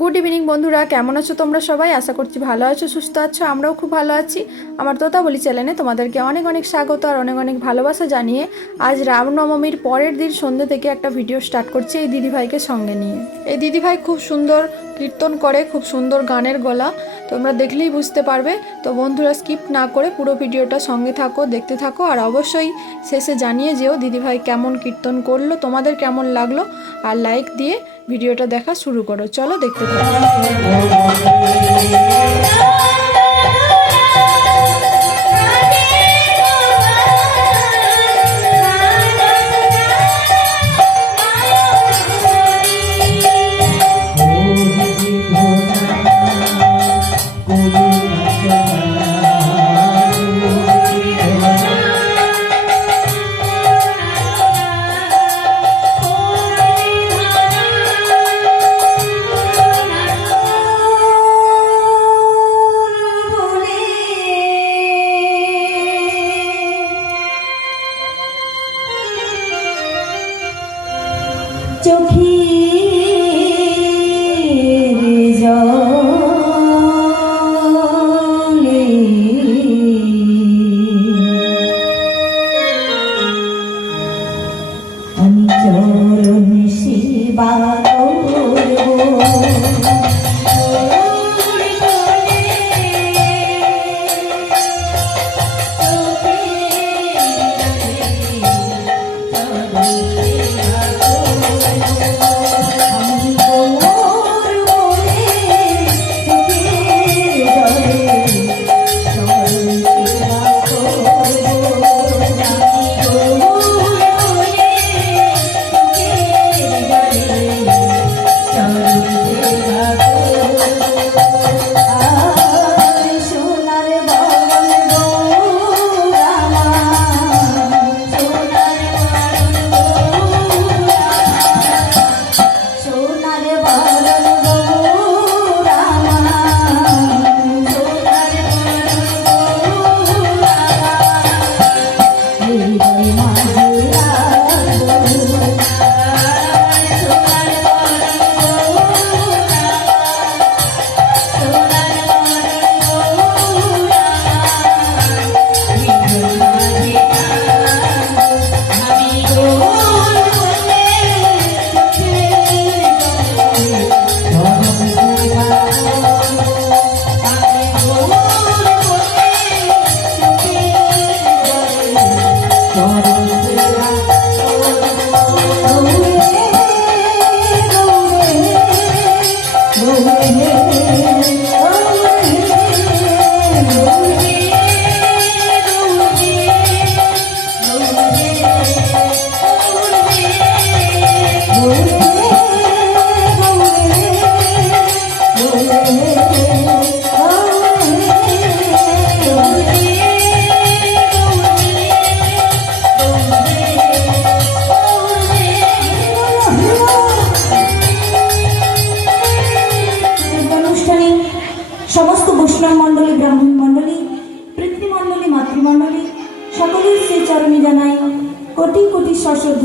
Good evening বন্ধুরা, কেমন আছো তোমরা সবাই? আশা করছি ভালো আছো, সুস্থ আছো। আমরাও খুব ভালো আছি। আমার তোতাবলি চ্যানেলে তোমাদেরকে অনেক অনেক স্বাগত আর অনেক অনেক ভালোবাসা জানিয়ে আজ রামনবমীর পরের দিন সন্ধ্যে থেকে একটা ভিডিও স্টার্ট করছি এই দিদিভাইকে সঙ্গে নিয়ে। এই দিদিভাই খুব সুন্দর কীর্তন করে, খুব সুন্দর গানের গলা, তোমরা দেখলেই বুঝতে পারবে। তো বন্ধুরা, স্কিপ না করে পুরো ভিডিওটা সঙ্গে থাকো, দেখতে থাকো। আর অবশ্যই শেষে জানিয়ে যেও দিদিভাই কেমন কীর্তন করলো, তোমাদের কেমন লাগলো। আর লাইক দিয়ে ভিডিওটা দেখা শুরু করো। চলো দেখতে থাকো। সমস্ত বৈষ্ণব মণ্ডলী, ব্রাহ্মণ মণ্ডলী, পিতৃমণ্ডলী, মাতৃমণ্ডলী সকলের সেই চরণে জানাই কোটি কোটি সশ্রদ্ধ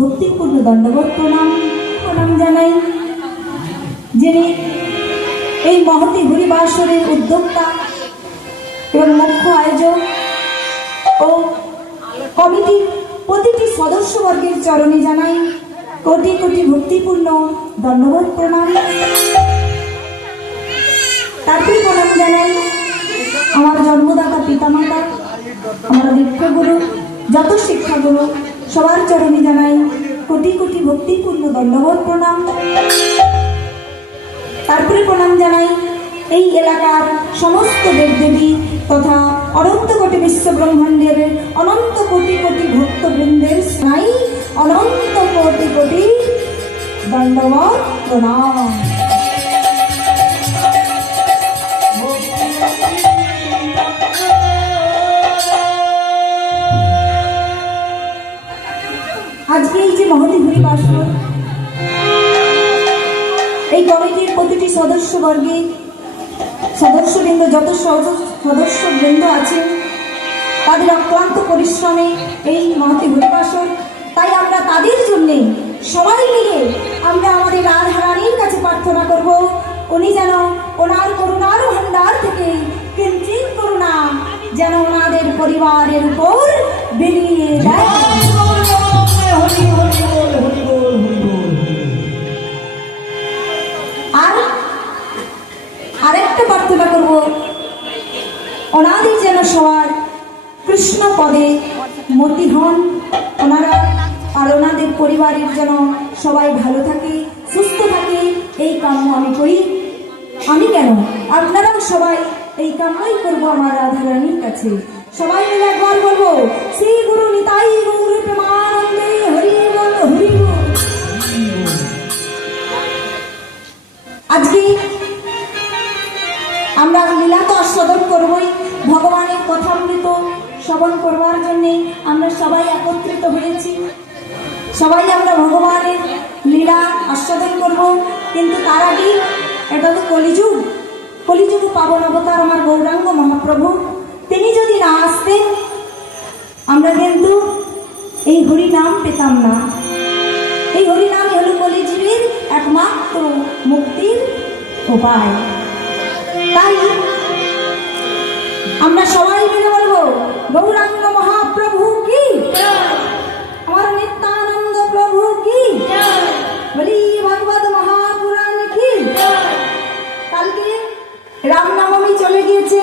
ভক্তিপূর্ণ দণ্ডবত প্রণাম জানাই। যিনি এই মহতী হরিবাসরের উদ্যোক্তা এবং মুখ্য আয়োজক ও কমিটির প্রতিটি সদস্যবর্গের চরণে জানাই কোটি কোটি ভক্তিপূর্ণ দণ্ডবত প্রণাম। তারপরে প্রণাম জানাই আমার জন্মদাতা পিতামাতা, আমার দীক্ষাগুরু, যত শিক্ষাগুরু সবার চরণে জানাই কোটি কোটি ভক্তিপূর্ণ দণ্ডবত প্রণাম। তারপরে প্রণাম জানাই এই এলাকার সমস্ত দেবদেবী তথা অনন্ত কোটি বিশ্ব ব্রহ্মাণ্ডের অনন্ত কোটি কোটি ভক্তবৃন্দের নাই অনন্ত কোটি কোটি দণ্ডবত প্রণাম। আজকে এই যে মহতী হরিবাসর, এই কমিটির প্রতিটি সদস্যবর্গে সদস্যবৃন্দ, যত সদস্যবৃন্দ আছেন তাদের অক্লান্ত পরিশ্রমে এই মহতী হরিবাসর, তাই আমরা তাদের জন্যে সবাই মিলে আমরা আমাদের রাধারানীর কাছে প্রার্থনা করব, উনি যেন ওনার করুণার ভান্ডার থেকে কিঞ্চিত করুণা যেন ওনাদের পরিবারের উপর বেরিয়ে দেয়। আর আরেকটা প্রার্থনা করব, ওনাদের যেন সবার কৃষ্ণ পদে মতি হন ওনারা, আর ওনাদের পরিবারের যেন সবাই ভালো থাকে, সুস্থ থাকে, এই কাম্য আমি করি। আমি কেন, আপনারাও সবাই এই কাম্যই করবো আমার রাধারানীর কাছে। সবাই মিলে একবার বলবো, শ্রী গুরু নিতাই গৌর প্রেমানন্দে হরি বল হরি বল। আজকে আমরা লীলা তো আস্বাদন করবই, ভগবানের কথামৃত শ্রবণ করবার জন্য আমরা সবাই একত্রিত হয়েছি। সবাই আমরা ভগবানের লীলা আস্বাদন করব, কিন্তু তার আগে এটা তো কলিযুগ, কলিযুগ পাবন অবতার আমার গৌরাঙ্গ মহাপ্রভু, তিনি যদি না আসতেন আমরা কিন্তু এই হরিনাম পেতাম না। এই হরিনামই হলো কলিযুগের একমাত্র মুক্তির উপায়। তাই আমরা সবাই মিলে বলবো, গৌরাঙ্গ মহাপ্রভু কি, আমার নিত্যানন্দ প্রভু কি, বলি ভগবত মহাপুরাণ কি। কালকে রামনবমী চলে গিয়েছে,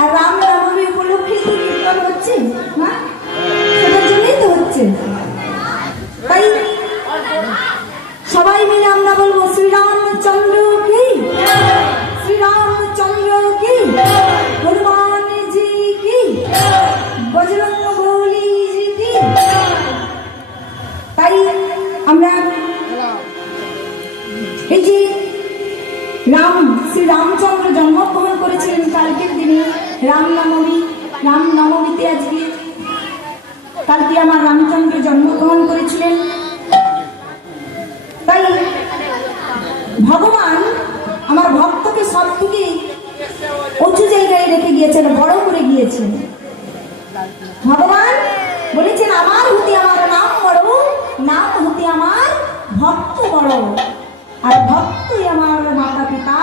আর রামনবমী উপলক্ষে কি কীর্তন হচ্ছে না, সেটার জন্যই তো হচ্ছে। তাই সবাই মিলে আমরা বলবো, শ্রীরামচন্দ্র কি, শ্রীরামচন্দ্র কি, হনুমান জি কি, বজরঙ্গ বলি জি কি। তাই আমরা এই যে শ্রী রামচন্দ্র জন্মগ্রহণ করেছিলেন কালকের দিনে রামনবমী, রামনবমীতে আজকে কালকে আমার রামচন্দ্র জন্মগ্রহণ করেছিলেন। তাই ভগবান আমার ভক্তকে সব থেকে উঁচু জায়গায় রেখে গিয়েছেন, বড় করে গিয়েছেন। ভগবান বলেছেন, আমার হতে আমার নাম বড়, নাম হতে আমার ভক্ত বড়, আর ভক্তই আমার মাতা পিতা,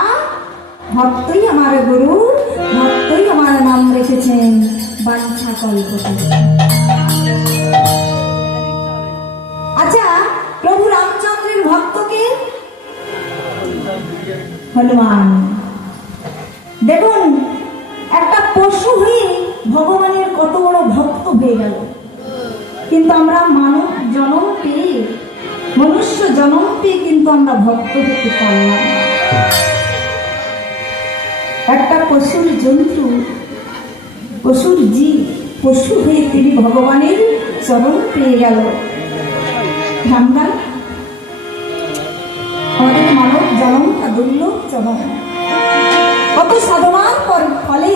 ভক্তই আমার গুরু, ভক্তই আমার নাম রেখেছেন বাঞ্ছা কল্পতে। আচ্ছা, প্রভু রামচন্দ্রের ভক্তকে হনুমান। দেখুন, একটা পশু হয়ে ভগবানের কত বড় ভক্ত হয়ে গেল, কিন্তু আমরা মানব জন্ম পেয়ে, মনুষ্য জন্ম পেয়ে কিন্তু আমরা ভক্ত হতে পারলাম না। একটা পশুর জন্তু, পশুর জীব, পশু হয়ে তিনি ভগবানের চরণ পেয়ে গেল। আমরা আমাদের মানব জন্মটা দুর্লভ জন্ম, কত সাধনার ফলে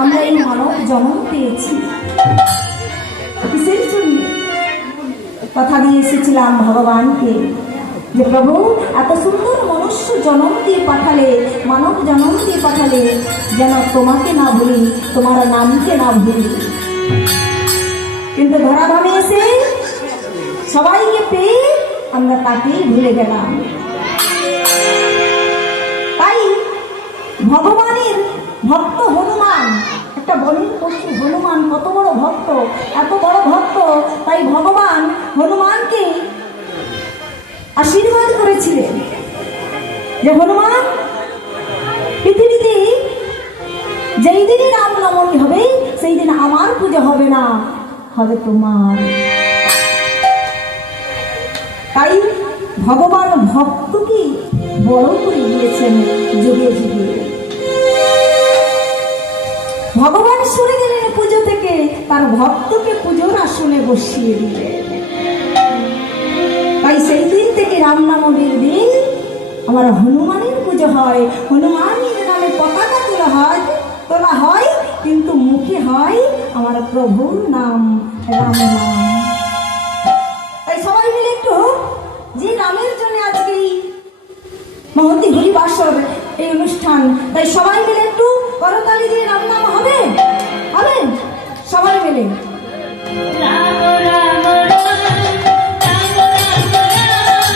আমরা এই মানব জন্ম পেয়েছি। কিসের জন্য? কথা দিয়ে এসেছিলাম ভগবানকে যে প্রভু এত সুন্দর মনুষ্য জন্ম দিয়ে পাঠালে, মানব জন্ম দিয়ে পাঠালে, যেন তোমাকে না ভুলি, তোমার নামকে না ভুলি। কিন্তু ধরাধামে এসে সবাইকে পেয়ে আমরা তাকেই ভুলে গেলাম। তাই ভগবানের ভক্ত হনুমান, একটা বলির পশু হনুমান কত বড় ভক্ত, এত বড় ভক্ত। তাই ভগবান হনুমানকে আশীর্বাদ করেছিলেন যে হনুমান, পৃথিবীতে যেই দিনই রামনবমী হবে সেই দিন আমার পুজো হবে না, হবে তোমার। তাই ভগবান ভক্তকে বড় করে দিয়েছেন যুগে যুগে। ভগবান সরে গেলেন পুজো থেকে, তার ভক্তকে পুজোর আসনে বসিয়ে দিলেন। তাই সেই দিন থেকে রামনবমীর দিন আমার হনুমানের পুজো হয়, হনুমানের নামে পতাকা তোলা হয়, কিন্তু মুখে হয় আমার প্রভুর নাম, রাম নাম। তাই সবাই মিলে একটু, যে রামের জন্য আজকে এই মহতি হরিবাসর এই অনুষ্ঠান, তাই সবাই মিলে একটু করতালি দিয়ে রাম নাম হবে, হবে সবাই মিলে। রাম রাম রাম রাম রাম রাম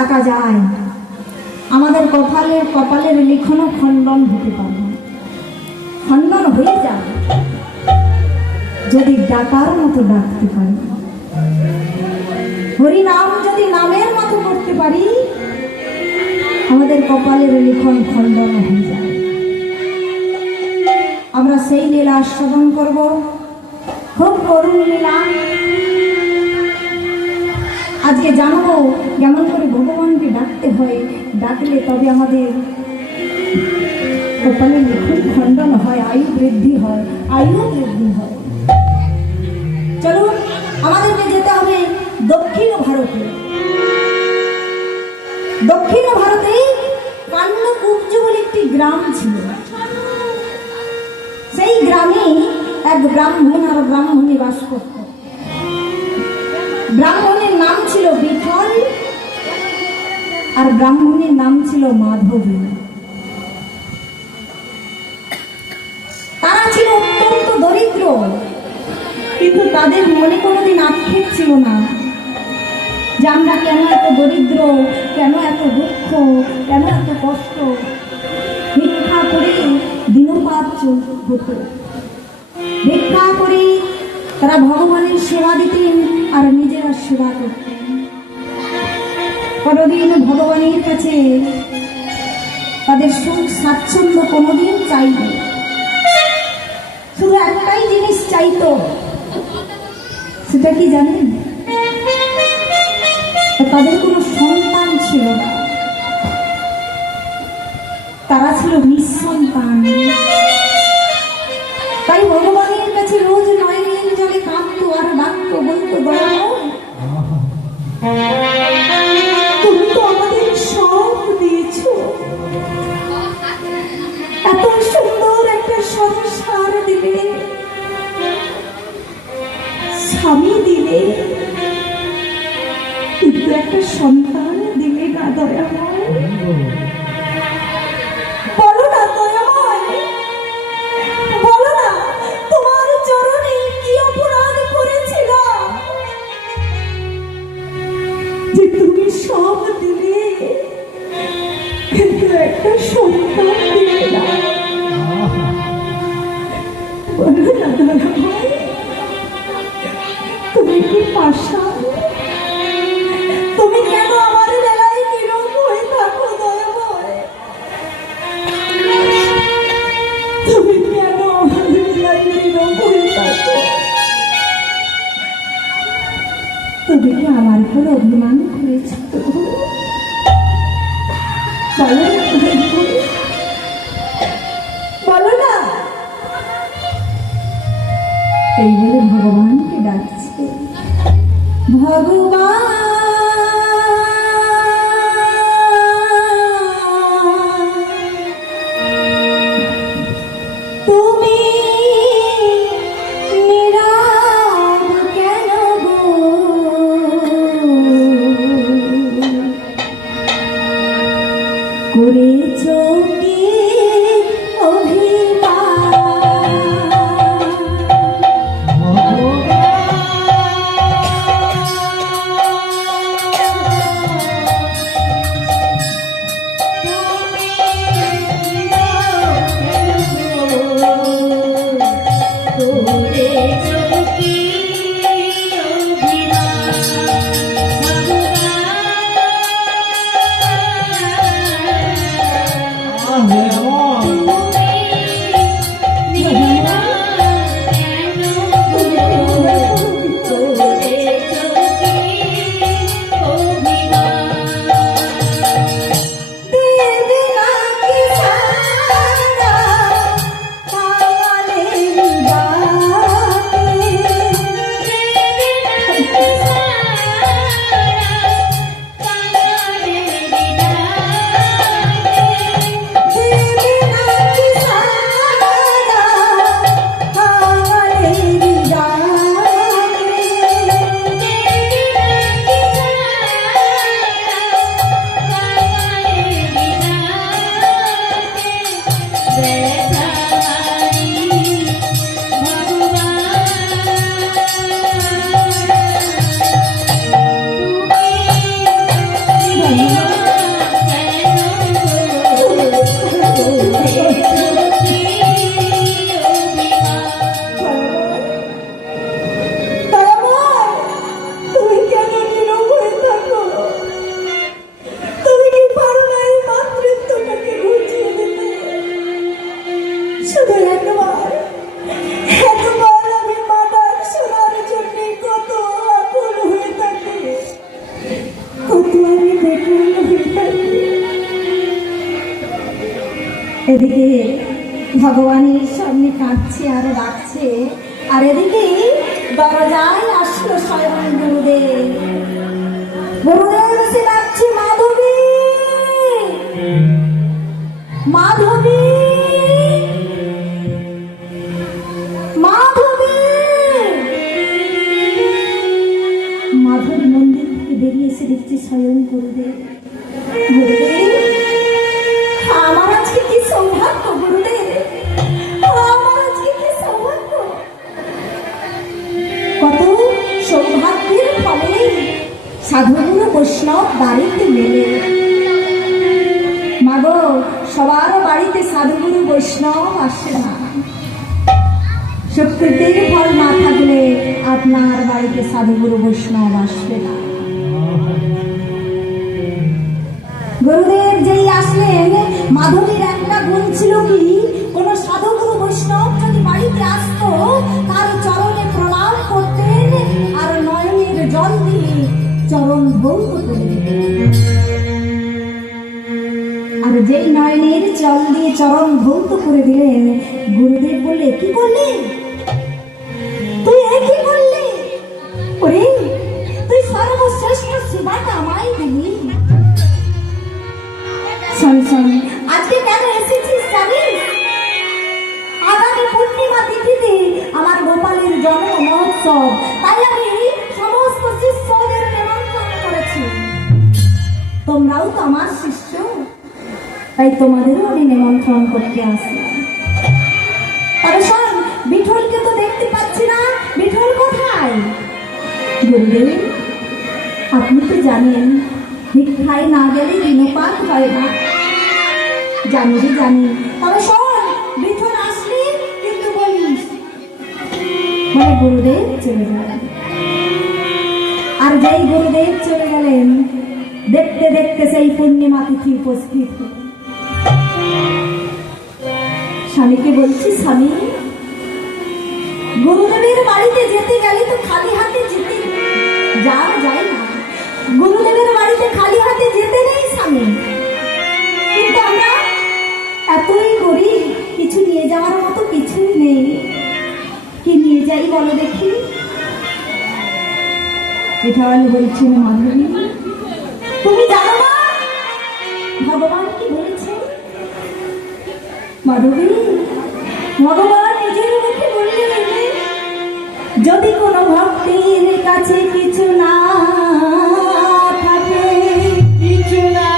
ডাকা যায়, আমাদের কপালের লিখনও খণ্ডন হতে পারে না, খণ্ডন হয়ে যায় যদি ডাকার মতো ডাকতে পারি, হরি নাম যদি নামের মতো করতে পারি, আমাদের কপালের লিখন খণ্ডন হয়ে যায়। আমরা সেই লীলা আস্বাদন করব, খুব করুণ লীলা। আজকে জানবো কেমন করে ভগবানকে ডাকতে হয়, ডাকলে তবে আমাদের কপালের লিখন খণ্ডন হয়, আয়ু বৃদ্ধি হয়, আয়ু বৃদ্ধি হয়। চলুন আমাদেরকে যেতে হবে দক্ষিণ ভারতে। দক্ষিণ ভারতে কান্নকুব্জ বলে একটি গ্রাম ছিল। সেই গ্রামে এক ব্রাহ্মণ আর ব্রাহ্মণী বাস করত। ব্রাহ্মণের নাম ছিল বিঠল আর ব্রাহ্মণের নাম ছিল মাধবী। তারা ছিল অত্যন্ত দরিদ্র, কিন্তু তাদের মনে কোনোদিন আক্ষেপ ছিল না যে আমরা কেন এত দরিদ্র, কেন এত দুঃখ, কেন এত কষ্ট। ভিক্ষা করে দিনপাত হতো, ভিক্ষা করে তারা ভগবানের সেবা দিতেন আর নিজেরা সেবা করতেন। কোনোদিন ভগবানের কাছে তাদের সুখ স্বাচ্ছন্দ্য কোনোদিন চাইবে, শুধু একটাই জিনিস চাইতো, সেটা কি জানেন? তাদের কোনো সন্তান ছিল না, তারা ছিল নিঃসন্তান। তাই ভগবানের কাছে রোজ নয়নের জলে কাঁদতো আর ডাকতো, বলতো, দয়াময় তুমি তো আমাদের সব দিয়েছো, এত সুন্দর একটা সংসার দিলে, স্বামী দিলে, কিন্তু একটা সন্তান দিলে না দয়াময়। বলো না দয়াময়, বলো না তোমার চরণে কি অপরাধ করেছিলাম যে তুমি সব দিলে কিন্তু একটা সন্তান দিলে না। বলো না দয়াময়, তুমি কি পাষাণ? তুমি কেন আমার বেলায় নীরব হয়ে থাকো দয়াময়? তুমি কেন আমার বেলায় নীরব হয়ে থাকো? তুমি কি আমার উপর অভিমান করেছ? বলো না, বলো না। এই বলে ভগবানকে ডাকছে, ভগবান তুমি নীরব কেন গো? করেছ কি অভিমান? এদিকে ভগবানের সামনে কাঁদছে আর ডাকছে, আর এদিকে দরজায় আসলো স্বয়ং গুরুদেব। গুরুদেব এসে ডাকছে, মাধবী, মাধবী, মাধবী। মাধবী মন্দির থেকে বেরিয়ে এসে দেখছে স্বয়ং গুরুদেব। গুরুদেব, আমার আজকে কি সৌভাগ্য গুরুদেব, আমার আজকে কি সৌভাগ্য। কত সৌভাগ্যের ফলে সাধুগুরু বৈষ্ণব বাড়িতে মেলে। মাগো, সবার বাড়িতে সাধুগুরু বৈষ্ণব আসে না। সত্যির ফল না থাকলে আপনার বাড়িতে সাধুগুরু বৈষ্ণব আসবে না। গুরুদেব যেই আসলেন, মাধবীর একটা গুণ ছিল কি, কোন সাধুগুরু বৈষ্ণব যদি বাড়িতে আসতো তার চরণে প্রণাম করতেন আর নয়নের জল দিয়ে চরণ ধৌত করে দিতেন। আর যেই নয়নের জল দিয়ে চরণ ধৌত করে দিলেন, গুরুদেব বললে, কি করলি তুই, কি করলি? ওরে, তুই সর্বশ্রেষ্ঠ সেবাটা আমায় দিলি। শোন শোন, আজকে কেন এসেছিস জানিস? আগামী পূর্ণিমা তিথিতে আমার গোপালের জন্ম মহোৎসব, তাই আমি সমস্ত শিষ্যদের নিমন্ত্রণ করেছি। তোমরাও তো আমার শিষ্য, তাই তোমাদেরও আমি নিমন্ত্রণ করতে আসলাম। তবে শোন, বিঠলকে তো দেখতে পাচ্ছি না, বিঠল কোথায়? গুরুদেব, আপনি তো জানেন ভিক্ষায় না গেলে দিনপাত হয় না। জানি রে জানি, তবে শোন, বিঠল আসলে কিন্তু বলিস। মানে গুরুদেব চলে গেলেন। আর যেই গুরুদেব চলে গেলেন, দেখতে দেখতে সেই পূর্ণিমা তিথি উপস্থিত হল। স্বামীকে বলছি, স্বামী, গুরুদেবের বাড়িতে যেতে গেলে তো খালি হাতে যেতে যাওয়া যায় না। গুরুদেবের বাড়িতে খালি হাতে যেতে নেই স্বামী, কিন্তু আমরা এতই গরিব, কিছু নিয়ে যাওয়ার মতো কিছুই নেই। কি নিয়ে যাই বলো দেখি? এটা বলছেন, মাধবী, তুমি জানো না ভগবান কি বলেছে? মাধবী, ভগবান নিজের মুখে বললেন, যদি কোনো ভক্তের কাছে কিছু না থাকে, কিছু না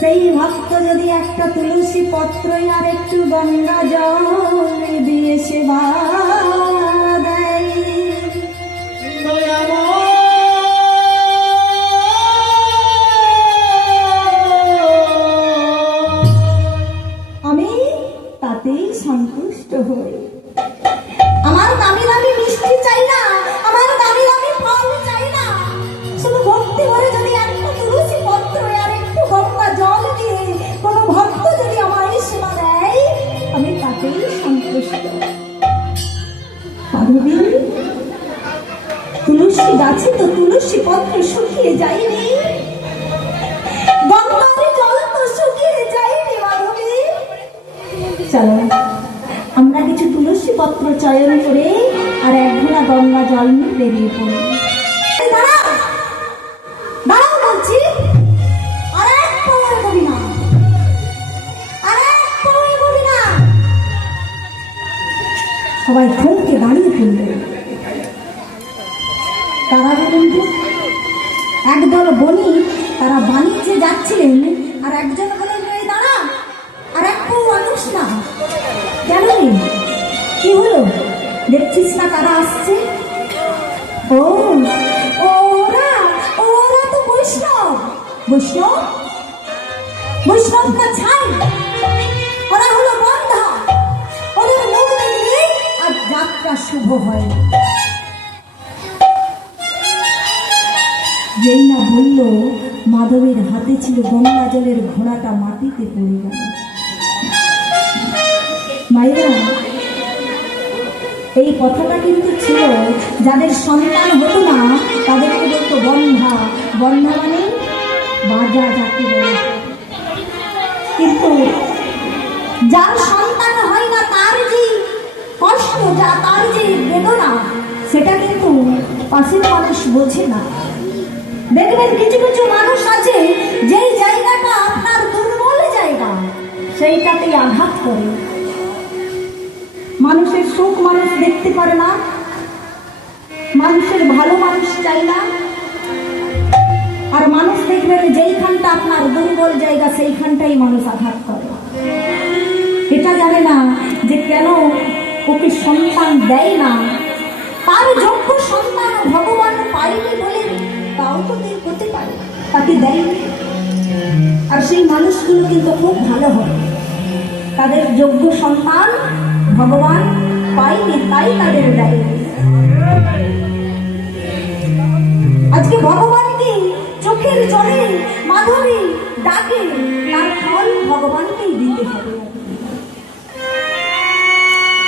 সেই ভক্ত যদি একটা তুলসী পত্র আর একটু গঙ্গা জল দিয়ে সেবা দেয়, আমি তাতেই সন্তুষ্ট হই। আমার দামি দামি মিষ্টি চাই না, আমার দামি দামি ফল চাই না, শুধু ভক্তি ভরে যদি একটা তুলসী পত্র আর একটু গঙ্গা জল দিয়ে কোনো ভক্ত যদি আমায় সেবা দেয়, আমি তাতেই সন্তুষ্ট। মাধবী, তুলসী গাছে তো তুলসী পত্র শুকিয়ে যায়নি, গঙ্গার জল তো শুকিয়ে যায়নি। মাধবী, চলো আমরা কিছু তুলসী পত্র চয়ন করে আর এক ঘোড়া গঙ্গা জল নিয়ে বেরিয়ে পড়ি। দাঁড়াও বলছি, আর এক পাও এগোবি না, আর এক পাও এগোবি না। সবাই থমকে দাঁড়িয়ে পড়বে। তারা বলেন, একদল বণিক তারা বাণিজ্যে যাচ্ছিলেন, আর একজন বলেন, দাঁড়া, আর এক পাও মানুষ না। কেন রে, কি হলো? দেখছিস না কারা আসছে? ও, ওরা ওরা তো বৈষ্ণব। বৈষ্ণব, বৈষ্ণব না ছাই, ওরা হলো বন্ধা। ওদের মুখ দেখলে আর যাত্রা শুভ হয়। যেই না বলল, মাধবের হাতে ছিল গঙ্গা জলের ঘোড়াটা মাটিতে পড়ে গেল। মায়েরা, এই কথাটা কিন্তু ছিল যাদের সন্তান হতো না তাদেরকে বলতো বন্ধা। বন্ধা মানে বাজা যাকে বলে। কিন্তু যার সন্তান হয় না তার যে কষ্ট, তার যে বেদনা, সেটা কিন্তু পাশের মানুষ বোঝে না। দেখবেন কিছু কিছু মানুষ আছে যেই জায়গাটা আপনার দুর্বল জায়গা সেইটাতেই আঘাত করে। মানুষের সুখ মানুষ দেখতে পারে না, মানুষের ভালো মানুষ চাই না। আর মানুষ দেখবেন যেইখানটা আপনার দুর্বল জায়গা সেইখানটাই মানুষ আঘাত করে। এটা জানে না যে কেন ওকে সন্তান দেয় না, তার যোগ্য সন্তান ভগবান পায়নি বলে তাও তো করতে পারে, তাকে দেয়নি। আর সেই মানুষগুলো কিন্তু খুব ভালো হয়, তাদের যোগ্য সন্তান ভগবান পায়নি তাই তাদের দেয়। আজকে ভগবানকে চোখের জলে মাধবী ডাকে, তার ফল ভগবানকেই দিতে হবে।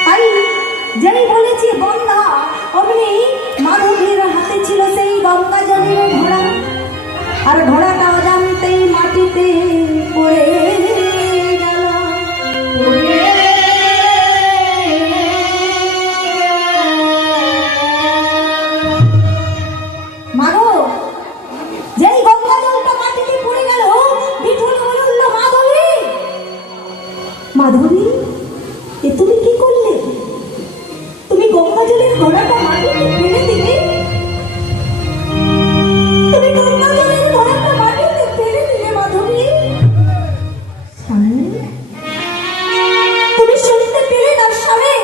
তাই যেই বলেছি গঙ্গা, অমনি মাধবীর হাতে ছিল সেই গঙ্গা জলের ঘোড়া, আর ঘোড়াটা অজান্তেই মাটিতে পড়ে গেল। মাগো, যেই গঙ্গা জলটা মাটিতে পড়ে গেল, বিঠুল বলল, মাধবী মাধবী, এ তুমি কি করলে? তুমি গঙ্গা জলের ঘোড়াটা মাটিতে ফেলে দিলে? তুমি গঙ্গা জলের ঘোড়াটা মাটিতে ফেলে দিলে মাধবী? তুমি শুনতে পেলে না স্বামী?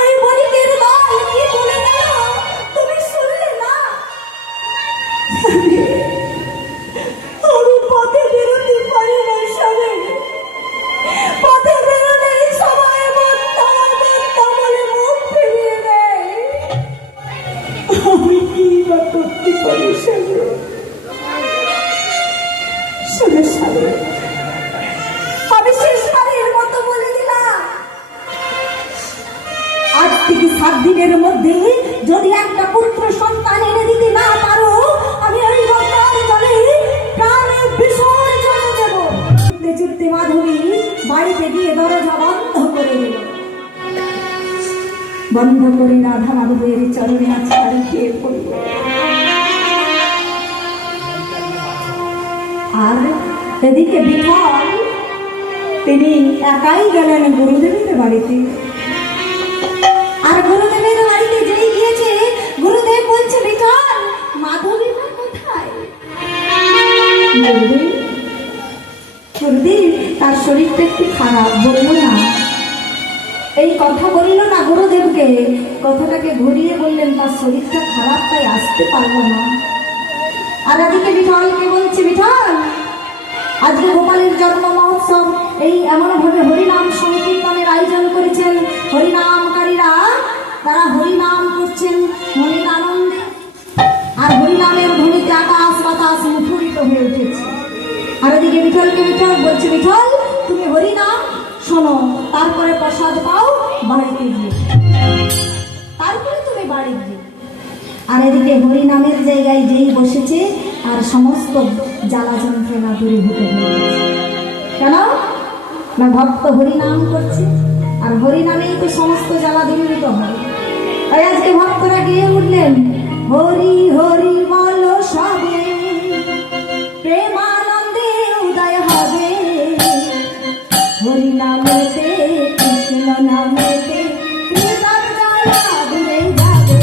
ওই বণিকের দল কি বলে গেল, তুমি শুনলে না? আমি পথে বেরোতে পারি না স্বামী, পথে বেরোলে সবাই বলে মুখ ফিরিয়ে দেয়। আমি কি বা করতে পারি স্বামী? শোনো স্বামী, আমি শেষবারের মতো বলে দিলাম, আজ থেকে 7 দিনের মধ্যে যদি একটা পুত্র সন্তান এনে দিতে না পারো, আমি ওই গঙ্গার জলে প্রাণে বিসর্জন দেব। ছুটতে ছুটতে মাধবী বাড়িতে গিয়ে দরজা বন্ধ করে দিল। বন্ধ করে রাধা মাধবের চরণে আছাড় খেয়ে পড়ল। আর এদিকে বিঠল তিনি একাই গেলেন গুরুদেবের বাড়িতে। আর গুরুদেবের বাড়িতে যেই গিয়েছে, গুরুদেব বলছে, বিঠল মাধবী কোথায়? গুরুদেব তার শরীরটা একটু খারাপ, বললো না। এই কথা বলিল না গুরুদেবকে, কথাটাকে ঘুরিয়ে বললেন তার শরীরটা খারাপ তাই আসতে পারলো না। আর এদিকে বিঠলকে বলছে, বিঠল আজকে গোপালের জন্ম মহোৎসব, এই এমন ভাবে হরিনাম সংকীর্তনের আয়োজন করেছেন। হরিনামকারীরা তারা হরিনাম করছেন মনের আনন্দে, আর হরিনামের ধ্বনিতে আকাশ বাতাস মুখরিত হয়ে উঠেছে। আর এদিকে বিঠলকে বিঠল বলছে, বিঠল তুমি হরিনাম শোনো, তারপরে প্রসাদ পাও বাড়িতে গিয়ে, তারপরে তুমি বাড়ি গিয়ে। আর এদিকে হরিনামের জায়গায় যেই বসেছে, আর সমস্ত জ্বালা যন্ত্রণা দূরীভূত হয়ে গেছে। কেন না ভক্ত হরিনাম করছে, আর হরিনামেই তো সমস্ত জ্বালা দূরীভূত হয়। তাই আজকে ভক্তরা গিয়ে উঠলেন, হরি হরি বলো সবে, প্রেমানন্দে উদয় হবে, হরি নামেতে কৃষ্ণ নামেতে হৃদয় জ্বালা দূরে যাবে।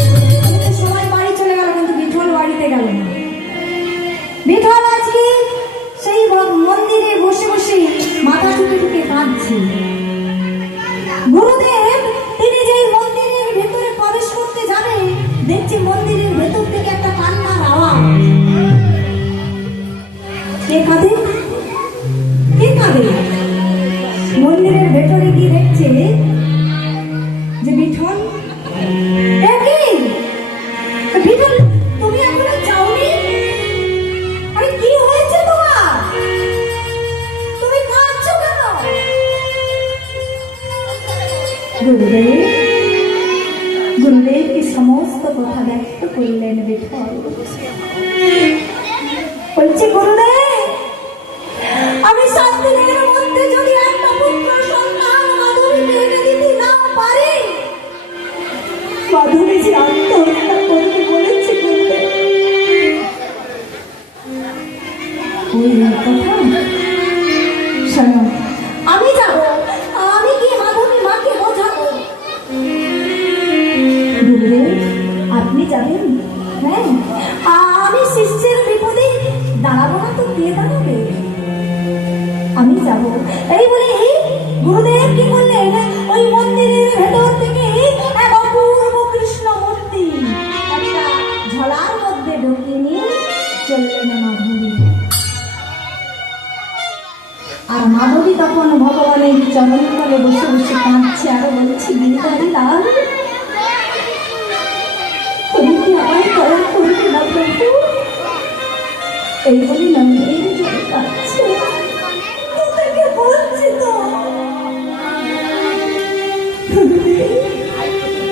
সবাই বাড়ি চলে গেল, কিন্তু বিঠল বাড়িতে গেল না। বিঠল আজকে সেই মন্দিরে বসে বসে মাথা টুকে টুকে কাঁদছে। গুরুদেব তিনি যেই মন্দিরের ভেতরে প্রবেশ করতে যাবে, দেখছে মন্দিরের ভেতর থেকে একটা কান্নার আওয়াজ। কে কাঁদে? কে কাঁদে? মন্দিরের ভেতরে গিয়ে দেখছে যে বিঠল। বিঠল তুমি এখনো যাওনি? আরে কি হয়েছে তোমার? তুমি কাঁদছো কেন? গুরুদেব গুরুদেবকে সমস্ত কথা ব্যক্ত করলেন বিঠল। বলছে গুরুদেব, আমি 7 দিনের মধ্যে যদি একটা পুত্র সন্তান মাধবীকে এনে দিতে না পারি, মাধবী যে আত্মহত্যা করতে বলেছে গুরুদেব। ওই কথা শোনো, আমি যাব, আমি কি মাধবী মাকে বোঝাবো। গুরুদেব আপনি যাবেন? হ্যাঁ, আমি শিষ্যের বিপদে দাঁড়াবো না তো কে দাঁড়াবে? আমি যাব। এই বলে গুরুদেব কি করলেন, ওই মন্দিরের ভেতর থেকে এক অপূর্ব কৃষ্ণ মূর্তি একটা ঝোলার মধ্যে ঢুকিয়ে নিয়ে চললেন মাধবী। আর মাধবী তখন ভগবানের চরণ তলে বসে বসে কাঁদছে আর বলছে, গিরিধারী লাল, তুমি কি আমায় দয়া করবে না প্রভু? এই বলে নন্দের জন্য কাঁদছে। তোমাকে বলছি তো,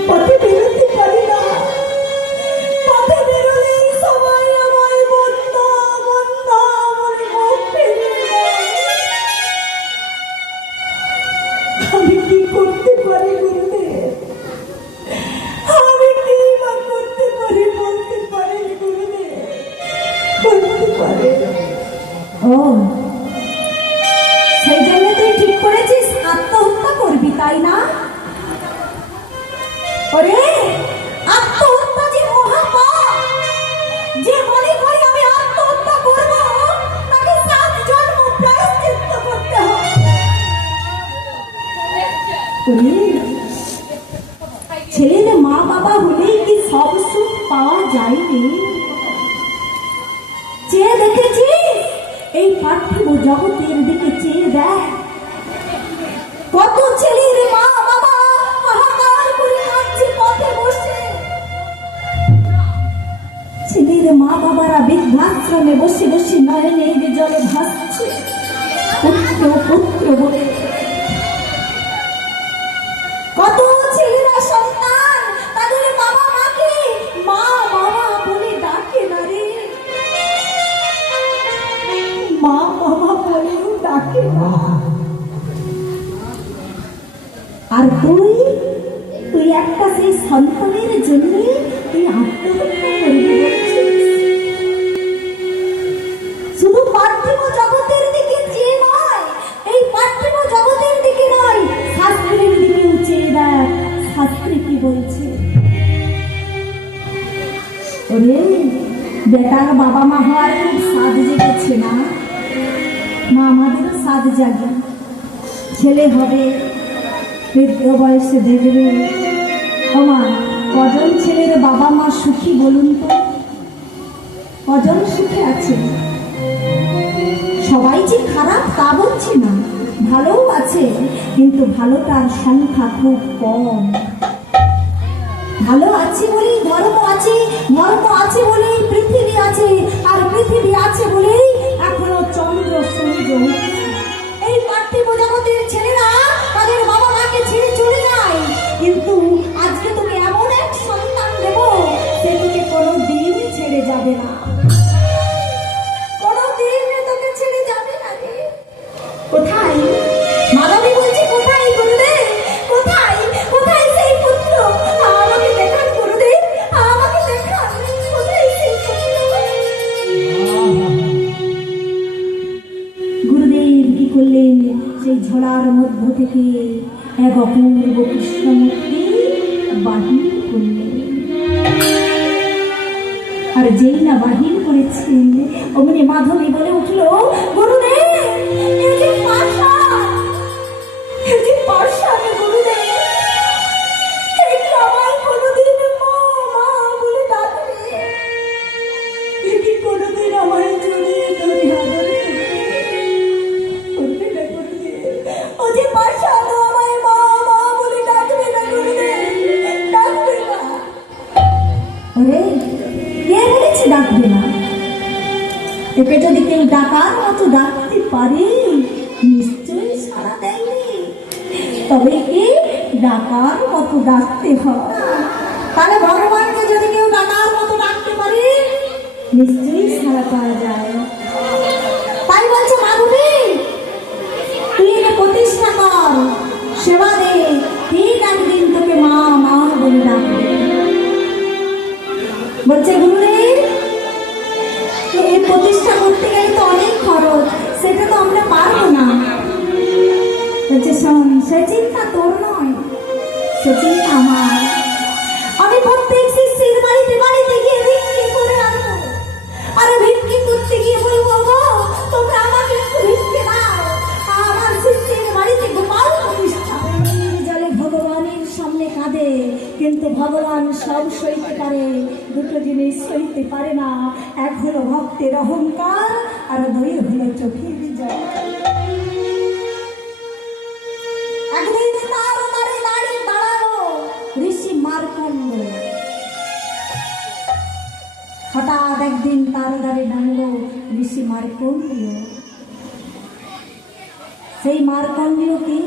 পথে বেরোতে পারি না, পথে বেরোলে সবাই আমায় বন্যা বন্যা বলে মুখ ফিরিয়ে দেয়। আমি কি করতে পারি গুরুদেব? আমি কি বা করতে পারি? বলতে পারি গুরুদেব, বলতে পারি। ও, সেই জন্য তুই ঠিক করেছিস আত্মহত্যা করবি, তাই না? ওরে, আত্মহত্যা যে মহাপাপ। যে মনে করে আমি আত্মহত্যা করব, তাকে 7 জন্ম প্রায়শ্চিত্ত করতে হবে। ছেলের মা বাবা হলেই কি সব সুখ পাওয়া যায়নি? চেয়ে দেখেছি এই পার্থিব জগতের দিকে, চেয়ে দেখ কত ছেলের মা বাবা হাহাকার করে কাঁদছে পথে বসে। ছেলের মা বাবারা বৃদ্ধাশ্রমে বসে বসে নয়নের জলে ভাসছে পুত্র পুত্র বলে। কত ছেলেরা সন্তান তাদের বাবা মাকে মা বাবা বলে ডাকে না রে, মা বাবা বলেও ডাকে না। আর তুই একটা সেই সন্তানের জন্য তুই আত্মহত্যা করবি বলছিস? শুধু পার্থিব জগতের দিকে চেয়ে নয়, এই পার্থিব জগতের দিকে নয়, শাস্ত্রের দিকেও চেয়ে দেখ, শাস্ত্রে কি বলছে। ওরে, বেটার বাবা মা হওয়ার খুব স্বাদ জেগেছে না? মা আমাদেরও স্বাদ জাগে। ছেলে হবে, বৃদ্ধ বয়সে দেখবে। মা, কজন ছেলের বাবা মা সুখী বলুন তো? কজন সুখে আছে? সবাই যে খারাপ তা বলছি না, ভালোও আছে, কিন্তু ভালোটার সংখ্যা খুব কম। ভালো আছে বলেই ধর্ম আছে, ধর্ম আছে বলেই পৃথিবী আছে, আর পৃথিবী আছে বলেই এখনো চন্দ্র সূর্য। এই পার্থিব জগতের ছেলেরা তাদের বাবা মাকে ছেড়ে চলে যায়, কিন্তু আজকে তোকে এমন এক সন্তান দেব, সে তোকে কোনোদিন ছেড়ে যাবে না, কোনোদিন তোকে ছেড়ে যাবে না রে। কোথায়? মাধবী বলছে, কোথায় গুরুদেব? কোথায় কোথায় সেই পুত্র? আমাকে দেখান গুরুদেব, আমাকে দেখান, কোথায় সেই পুত্র? গুরুদেব কি করলেন, সেই ঝোলার মধ্য থেকে এক অপূর্ব কৃষ্ণমূর্তি বাহির করলেন। আর যেই না বাহির করেছেন, অমনি মাধবী বলে উঠল, গুরুদেব, এই যে পাশা, এই যে পাশা গুরুদেব, এই কি আমায় কোনোদিন মা মা বলে ডাকবে? এই কি কোনোদিন আমায় জড়িয়ে ধরে আদর করবে না গুরুদেব? ও যে পাশা তো আমায় মা মা বলে ডাকবে না গুরুদেব, ডাকবে না। ওরে, কে বলেছে ডাকবে না? একে যদি কেউ ডাকার মতো ডাকতে পারে, নিশ্চয়ই সাড়া দেয়নি। তবে কি ডাকার মতো ডাকতে হয়। তাহলে ভগবানকে যদি কেউ ডাকার মতো ডাকতে পারে নিশ্চয়ই সাড়া পাওয়া যায়। তাই বলছে মাধবী তুই একে প্রতিষ্ঠা কর, সেবা দে, ঠিক একদিন তোকে মা মা বলে ডাকবে। বলছে গুরুদেব এই প্রতিষ্ঠা করতে গেলে তো অনেক খরচ, সেটা তো আমরা পারবো না। বলছে শোন, সে চিন্তা তোর নয়, সে চিন্তা আমার। আমি প্রত্যেক শিষ্যের বাড়িতে বাড়িতে গিয়ে ভিক্ষে করে আনবো, আর ভিক্ষে করতে গিয়ে বলবো গো তোমরা আমাকে একটু ভিক্ষে দাও, আমার শিষ্যের বাড়িতে গোপাল প্রতিষ্ঠা। জলে ভগবানের সামনে কাঁদে, কিন্তু ভগবান সব সইতে পারে, দুটো জিনিস সইতে পারে না, এক হলো ভক্তের অহংকার, আর দুই হলো চোখের জল। একদিন তার দ্বারে দাঁড়িয়ে দাঁড়ালো ঋষি মার্কণ্ড। হঠাৎ একদিন তার দ্বারে দাঁড়ালো ঋষি মার্কণ্ডীয়। সেই মার্কণ্ডীয় কি,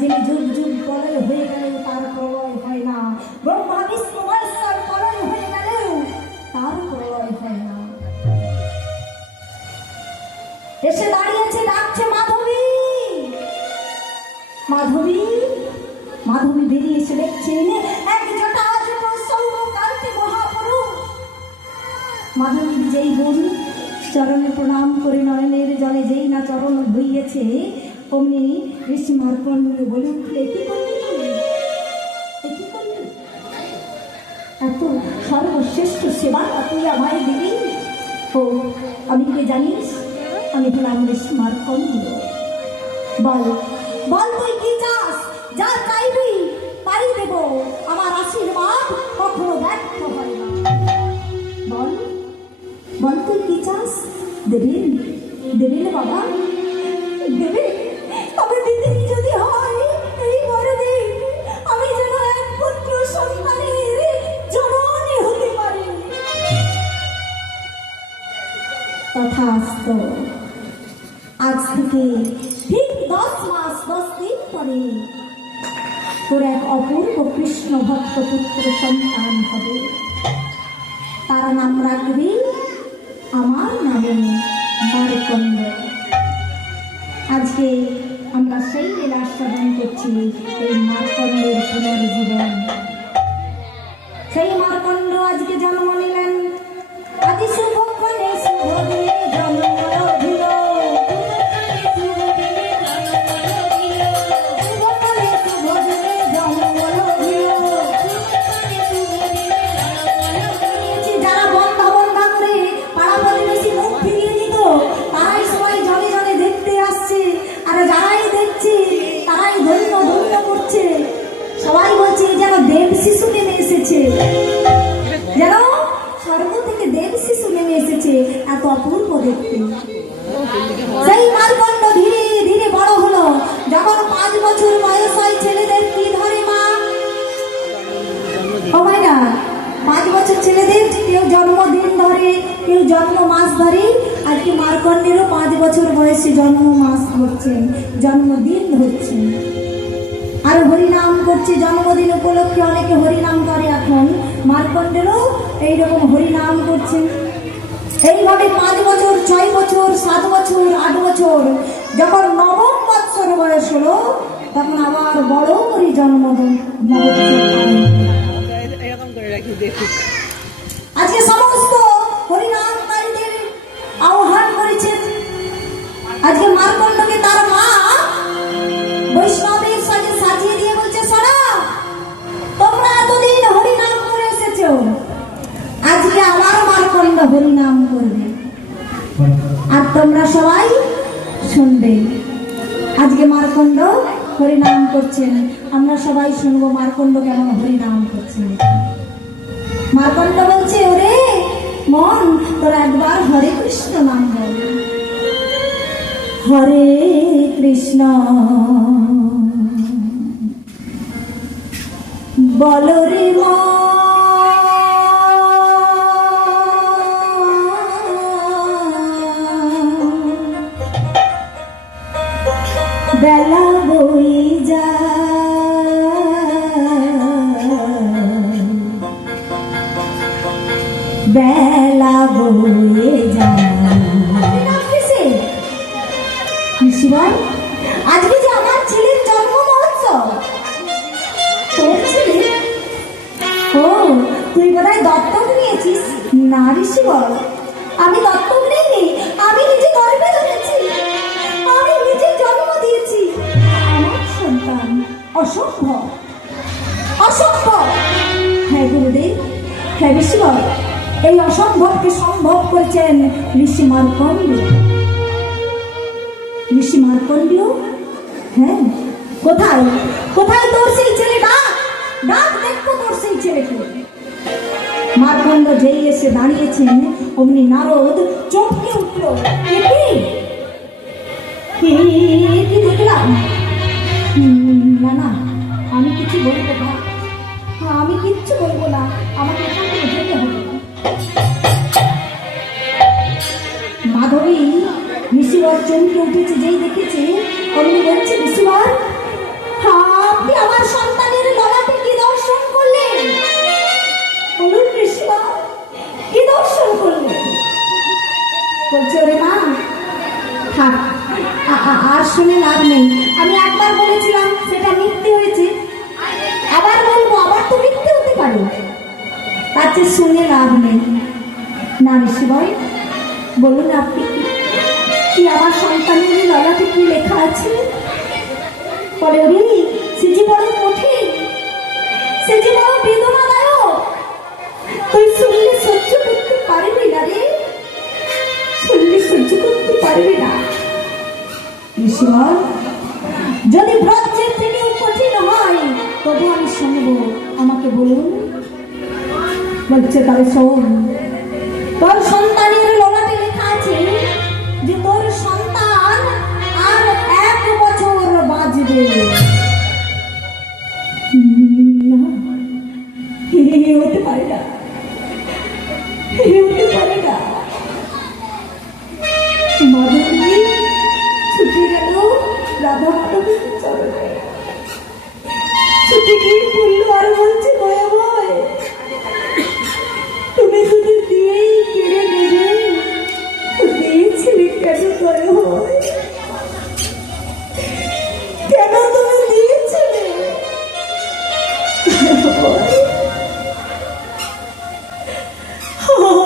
যিনি যুগ যুগ প্রলয় হয়ে গেলেও তার প্রলয় হয় না, ব্রহ্মা বিষ্ণু মহেশ্বর প্রলয় হয়ে গেলেও তার প্রলয় হয় না। এসে দাঁড়িয়েছে, ডাকছে মাধবী মাধবী। মাধবী বেরিয়ে এসে দেখছেন এক জটাজট সৌরকান্তি মহাপুরুষ। মাধবীর যেই বোন চরণে প্রণাম করে নয়নের জলে যেই না চরণ ধুইয়েছে, অমনি ঋষি মার্কণ্ড বলে উঠলে, কি করলি কি করলি, এত সর্বশ্রেষ্ঠ সেবা তুই আমায় দিবি? ও আমি কে জানিস? আমি হলাম ঋষি মার্কণ্ড। বল বল তুই কি চাস, যা চাইবি তাই দেব, আমার আশীর্বাদ কখনো ব্যর্থ হয় না। বল বল তুই কি চাস, দেবেন দেবেন বাবা দেবে। তবে দিদি যদি হয় এই বড় দিন আমি যেন এক পুত্র সন্তানের জননী হতে পারি। তথাস্তু। আজ থেকে ঠিক 10 মাস 10 দিন পরে তোর এক অপূর্ব কৃষ্ণ ভক্ত পুত্র সন্তান হবে, তার নাম রাখবি আমার নামে মার্কণ্ড। আজকে আমরা সেই লীলা আস্বাদন করছি, এই মার্কণ্ডের পুনর্জীবন। সেই মার্কণ্ড আজকে জন্ম নিলেন, আজ শুভক্ষণে শুভদিনে জন্ম দিল। যারা বন্ধা বন্ধা করে পাড়া প্রতিবেশী মুখ ফিরিয়ে দিত, তারাই সবাই জলে জলে দেখতে আসছে, আর যারাই দেখছে তারাই ধন্য ধন্য করছে। সবাই বলছে যেন দেব শিশু নেমে এসেছে, যেন স্বর্গ থেকে দেব শিশু নেমে এসেছে, এত অপূর্ব দেখতে। সেই মার্কণ্ড ধীরে ধীরে বড় হলো। যখন 5 বছর বয়স হয় ছেলেদের কি ধরে মা? ও মাইনা 5 বছর ছেলেদের কেউ জন্মদিন ধরে, কেউ জন্ম মাস ধরে। আজকে মার্কণ্ডেরও 5 বছর বয়সে জন্ম মাস হচ্ছে, জন্মদিন হচ্ছে, আর হরিনাম করছে। জন্মদিন উপলক্ষে অনেকে হরিনাম করে। এখন মার্কণ্ডেরও এইরকম হরিনাম করছে। এইভাবে 5 বছর 6 বছর 7 বছর 8 বছর, যখন 9ম বৎসর বয়স হলো, তখন আবার বড় করে জন্মদিন। আজকে সমস্ত হরিনামকারীদের আহ্বান করেছেন। আজকে মার্কণ্ডকে তার মা বৈষ্ণবের সাথে সাজিয়ে দিয়ে বলছে, শোনো তোমরা এতদিন হরিনাম করে এসেছো, আজকে আমার মার্কণ্ড হরিনাম করবে, আর তোমরা সবাই শুনবে। আজকে মার্কণ্ড হরিনাম করছেন, আমরা সবাই শুনবো মার্কণ্ড কেমন হরিনাম করছেন। মার্কণ্ড বলছে, ওরে মন, তোরা একবার হরে কৃষ্ণ নাম বল। হরে কৃষ্ণ বল রে মন, বেলা বই যায় বেলা বয়ে যায়। ঋষিবর, আজকে যে আমার ছেলের জন্ম মহোৎসব। তোর ছেলে? ও, তুই বোধহয় দত্তক নিয়েছিস। না ঋষিবর, আমি দত্তক নিইনি, আমি নিজে গর্ভে ধরেছি, আমি নিজে জন্ম দিয়েছি আমার সন্তান। অসম্ভব, অসম্ভব। হ্যাঁ গুরুদেব, হ্যাঁ ঋষিবর, এই অসম্ভবকে সম্ভব করেছেন ঋষি মার্কণ্ড। ঋষি মার্কণ্ড? হ্যাঁ, কোথায় কোথায় তোর সেই ছেলে? ডাক ডাক, দেখো তোর সেই ছেলেকে। মার্কণ্ড যেই এসে দাঁড়িয়েছেন অমনি নারদ চমকে উঠল। কি দেখলাম? না না, আমি কিছু বলবো না, আমি কিচ্ছু বলবো না, আমাকে এখান থেকে যেতে হবে। মাধবী ঋষিবর চমকে উঠেছে, যেই দেখেছে অমনি বলছে, ঋষিবর, আপনি আমার সন্তানের গলাতে কি দর্শন করলেন? বলুন ঋষিবর, কি দর্শন করলেন? বলছে, ওরে মা থাক, আর শুনে লাভ নেই, আমি একবার বলেছিলাম সেটা মিথ্যে হয়েছে, আবার বলবো, আবার তো মিথ্যে হতে পারে, তার চেয়ে শুনে লাভ নেই। না ঋষিবর, বলুন আপনি কি আমার সন্তানের ললাটে কি লেখা আছে? বলে, ওরে সে যে বড় কঠিন, সে যে বড় বেদনাদায়ক, তুই শুনলে সহ্য করতে পারবি না রে, শুনলে সহ্য করতে পারবি না। ঋষিবর, যদি ব্রজের থেকেও কঠিন হয় তবু আমি শুনবো, আমাকে বলুন। বলছে, তাহলে শোন, তোর সন্তানের ললাটে লেখা আছে যে তোর সন্তান আর 1 বছর বাঁচবে। হতে পারে না, হতে পারে না। মাধবী ছুটে গেল রাধা মাধবীর চরণে, ছুটে গিয়ে বলল আর বলছে, দয়া ভয়, তুমি শুধু দিয়েই কেড়ে নেবে, দিয়েছিলে কেন? দয়া ভয়, কেন তুমি দিয়েছিলে?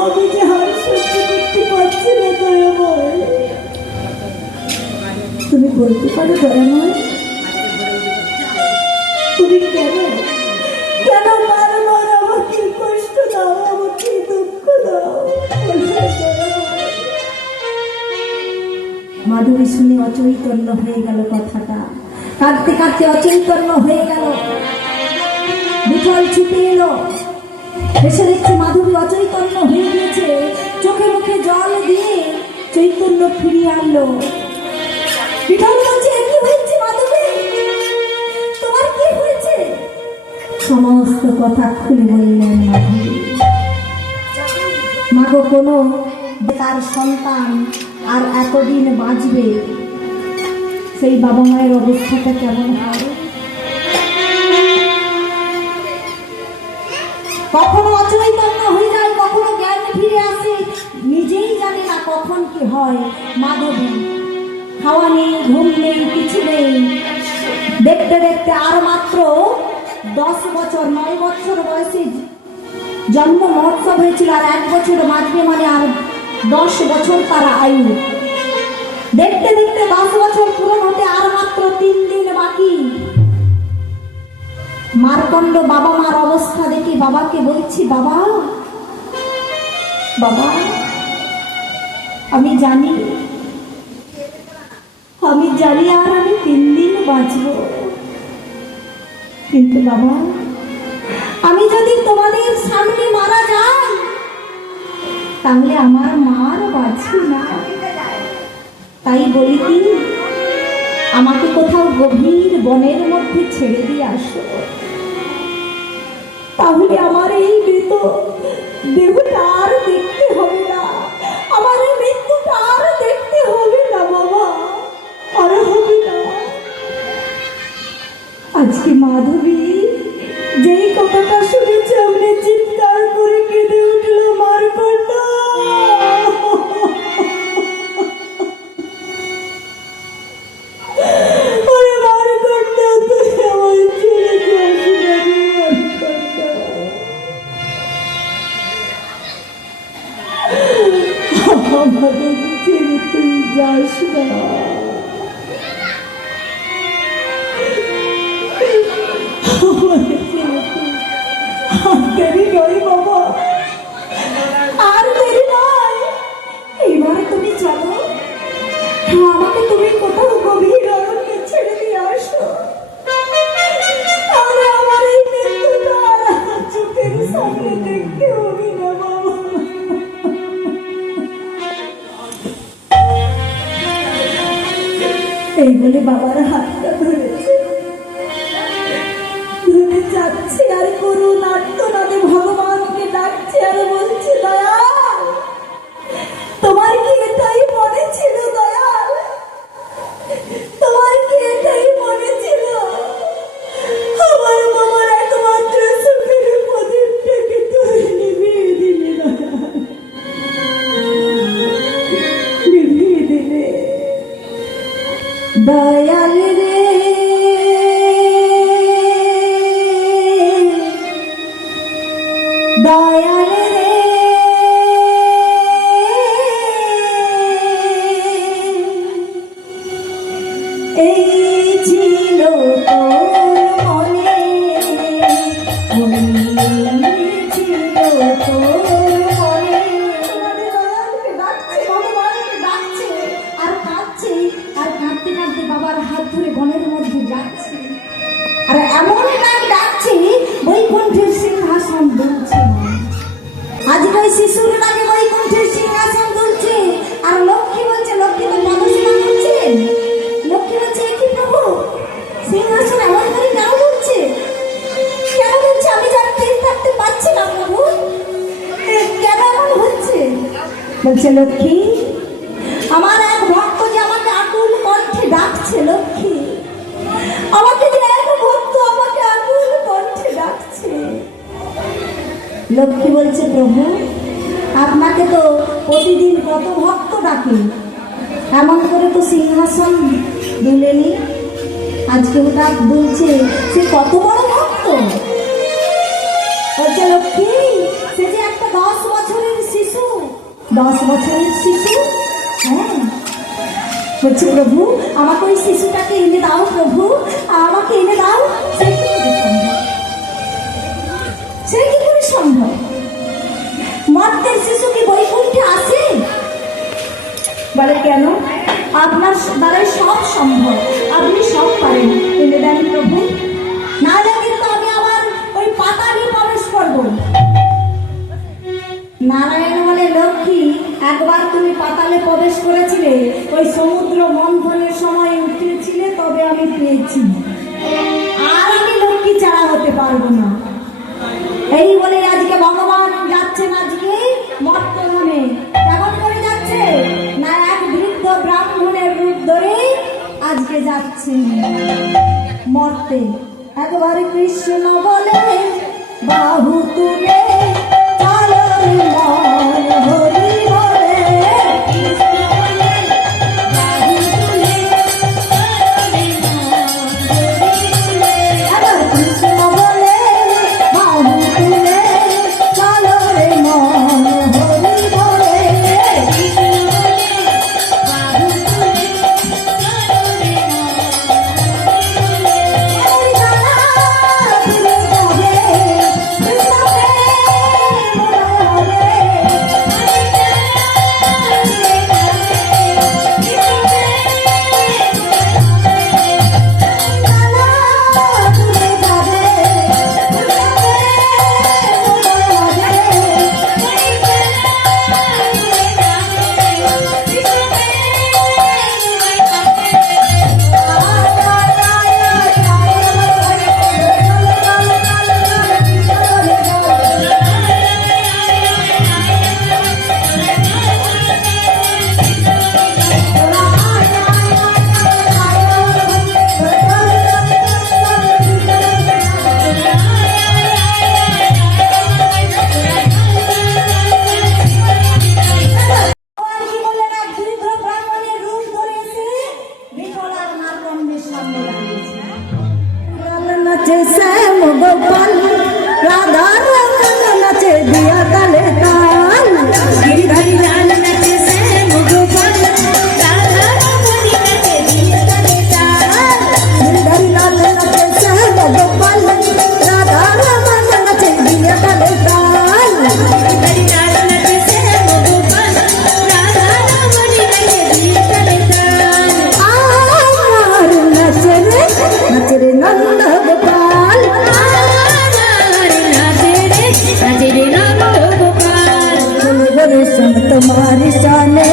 আমি যে হার সহ্য করতে পারছি না দয়াময়। তুমি বলতে পারো দয়াময়, তুমি কেন কেন বারবার আমাকে কষ্ট দাও, আমাকে দুঃখ দাও? মাধবী শুনে অচৈতন্য হয়ে গেল কথাটা, কাঁদতে কাঁদতে অচৈতন্য হয়ে গেল। বিঠল ছুটে এলো, এসে দেখছে মাধবী অচৈতন্য হয়ে গিয়েছে, চোখে মুখে জল দিয়ে চৈতন্য ফিরিয়ে আনলো। বিঠল বলছে, কি হয়েছে মাধবী, তোমার কি হয়েছে? সমস্ত কথা খুলে বললেন মাধবী। মাগো, কোনো তার সন্তান আর এতদিন বাঁচবে, সেই বাবা মায়ের অবস্থাটা কেমন হয়? কখনো অচৈতন্য হয়ে যায়, কখনো জ্ঞান ফিরে আসে, নিজেই জানে না কখন কি হয়। মাধবী খাওয়া নেই, ঘুম নেই, কিছু নেই, দেখতে দেখতে আর মাত্র 10 বছর, 9 বছর বয়সে জন্ম মহোৎসব হয়েছিল, আর 1 বছর বাঁচবে, মানে আর 10 বছর তার আয়ু। দেখতে দেখতে 10 বছর পূরণ হতে আর মাত্র 3 দিন বাকি। মার্কণ্ড বাবা মার অবস্থা দেখে বাবাকে বলছি, বাবা বাবা, আমি জানি আর আমি 3 দিন বাঁচব, কিন্তু বাবা, আমি যদি তোমাদের সামনে মারা যাই তাহলে আমার মার বাঁচবে না। তাই বলি কি, আমাকে কোথাও গভীর বনের মধ্যে ছেড়ে দিয়ে আসো, তাহলে আমার এই মৃত দেহটা আর দেখতে হবে না, আমার এই মৃত্যুটা আর দেখতে হবে না বাবা, আর হবে না। আজকে মাধবী যেই কথাটা শুনেছে, আমি চিৎকার করে কেঁদে উঠল, মারবো টেনে বাবার হাতটা ধরেছে, ধরে যাচ্ছে আর করুণ আর্তনাদে ভগবানকে ডাকছে আর বলছে, দয়াল তোমার কি এটাই মনে ছিল? দয়াল তোমার কি এটাই মনে ছিল? আমার বাবার একমাত্র সুখের প্রদীপটাকে তুই নিভিয়ে দিলে, নিভিয়ে দিলে। দয়াল রে দয়াল রে এই ছিল তোর মনে, ছিল তোর মনে। তোমাদের দয়ালকে ডাকছে, ভগবানকে ডাকছে আর কাঁদছে, আর কাঁদতে কাঁদতে বাবার হাত ধরে বনের মধ্যে যাচ্ছে। আর এমন ডাক ডাকছে বৈকুণ্ঠের সিংহাসন দুলছে। আজকে ওই শিশুর ডাকে বৈকুণ্ঠের সিংহাসন দুলছে। আর লক্ষ্মী বলছে, লক্ষ্মী তো পদসেবা করছেন, লক্ষ্মী বলছে, কি প্রভু সিংহাসন এমন করে কেন দুলছে? কেন দুলছে? আমি যার ঠিক থাকতে পারছি না প্রভু, কেন এমন হচ্ছে? বলছে, লক্ষ্মী আমার এক ভক্ত যে আমাকে আকুল কণ্ঠে ডাকছে। লক্ষ্মী আমাকে যে এক ভক্ত আমাকে আকুল কণ্ঠে ডাকছে। লক্ষ্মী বলছে, প্রভু আপনাকে তো প্রতিদিন কত ভক্ত ডাকে, এমন করে তো সিংহাসন দুলেনি, আজকে ডাক দুলছে, সে কত বড় ভক্ত। বলছে, লক্ষ্মী সে যে একটা 10 বছরের শিশু। 10 বছরের শিশু? হ্যাঁ। বলছে, প্রভু আমাকে ওই শিশুটাকে এনে দাও, প্রভু আমাকে এনে দাও। সে কি করে সম্ভব? সে কি করে সম্ভব? মর্তের শিশু কি বৈকুণ্ঠে আসে? বলে, কেন? আপনার দ্বারাই সব সম্ভব, আপনি সব পারেন, এনে দেন প্রভু, নাহলে কিন্তু আমি আবার ওই পাতালে প্রবেশ করব। নারায়ণ বলে, লক্ষ্মী একবার তুমি পাতালে প্রবেশ করেছিলে, ওই সমুদ্র মন্থনের সময় উঠেছিলে, তবে আমি পেয়েছি, আর আমি লক্ষ্মী ছাড়া হতে পারবো না। এই বলে আজকে ভগবান যাচ্ছেন আজকে মর্তধামে। কেমন করে যাচ্ছে? না এক বৃদ্ধ ব্রাহ্মণের রূপ ধরে আজকে যাচ্ছে মর্তে। একবার কৃষ্ণ বলে বাহু তুলে চলো মন হরি বলে, একবার কৃষ্ণ বলে বাহু তুলে চলো রে মন হরি বলে। तुम्हारी जाने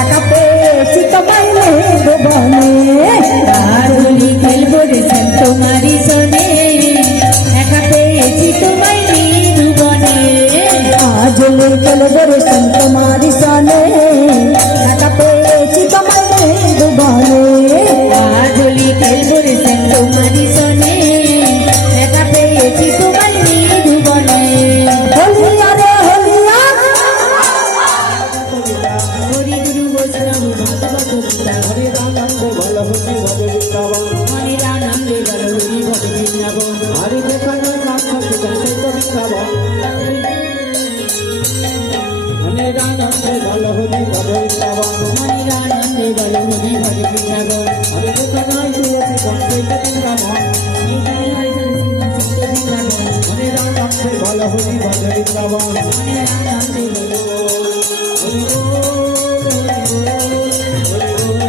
एका पेची तो मैंने डुबाने আরে কোথায় তুলসী বন্ধে বৃন্দাবন মনে রাম রাখতে ভালো হরি বাজে বৃন্দাবন হরি বল, হরি বল, হরি বল, হরি বল।